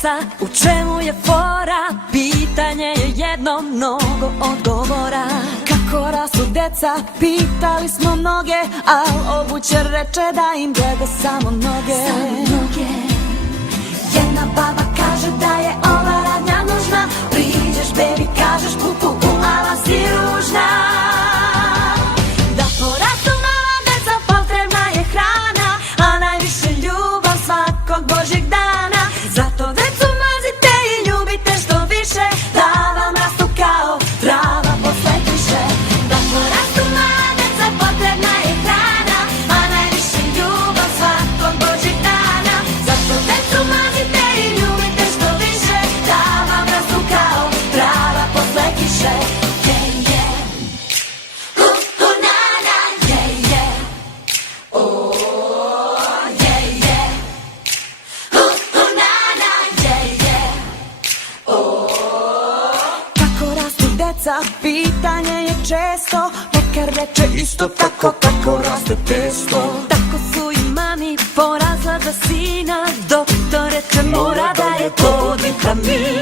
deca, u čemu je fora? Pitanje je jedno, mnogo odgovora. Kako rastu deca, pitali smo mnoge, al obućar reče da im gleda samo noge. Jedna baba kaže da je ova radnja nužna, priđeš bebi, kažeš pu pu pu, ala si ružna. Da porastu mala deca, potrebna je hrana, a najviše ljubav svakog božjeg dana. Zato decu mazite i ljubite što više, da vam rastu kao trava posle kiše. Da porastu mala deca, potrebna je hrana, a najviše ljubav svakog božjeg dana. Zato decu mazite i ljubite što više, da vam rastu kao trava posle kiše. Pitanje je često, pekar reče isto tako kako raste testo. Tako su i mami porazla za sina, doktor reče mora da je to vitamin.